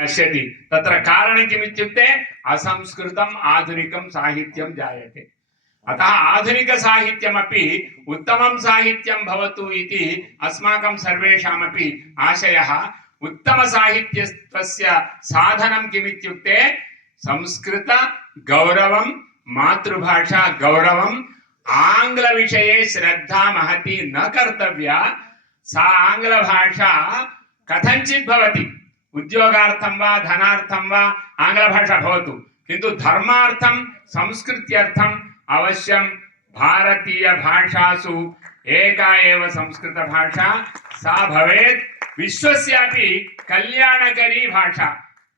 पश्यति तत्र कारणं किमित्युक्ते असंस्कृतम् आधुनिकं साहित्यं जायते। अतः आधुनिकसाहित्यमपि उत्तमं साहित्यं भवतु इति अस्माकं सर्वेषामपि आशयः। उत्तमसाहित्यस्य साधनं किमित्युक्ते संस्कृत गौरवं, मातृभाषा गौरवं, आङ्ग्लविषये श्रद्धा महती न कर्तव्या। सा आङ्ग्लभाषा कथञ्चित् भवति, उद्योगार्थं वा धनार्थं वा आङ्ग्लभाषा भवतु, किन्तु धर्मार्थं संस्कृत्यर्थम् अवश्यं भारतीयभाषासु एका एव संस्कृतभाषा सा भवेत्। विश्वस्यापि कल्याणकरी भाषा।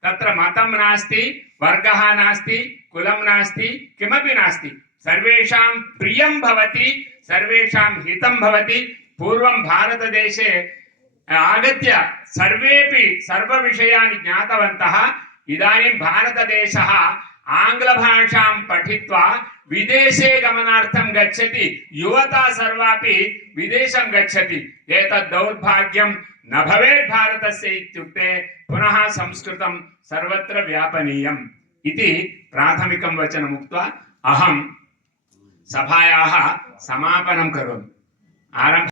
तत्र मतं नास्ति, वर्गः नास्ति, कुलं नास्ति, किमपि नास्ति। सर्वेषां प्रियं भवति, सर्वेषां हितं भवति। पूर्वं भारतदेशे आगत्य सर्वेपि सर्वविषयान् ज्ञातवन्तः। इदानीं भारतदेशः आङ्ग्लभाषां पठित्वा विदेशे गमनार्थं गच्छति। युवता सर्वापि विदेशं गच्छति। एतत् दौर्भाग्यं न भवेत् भारतस्य इत्युक्ते पुनः संस्कृतं सर्वत्र व्यापनीयम् इति प्राथमिकं वचनम् उक्त्वा अहं सभायाः समापनं करोमि। आरम्भ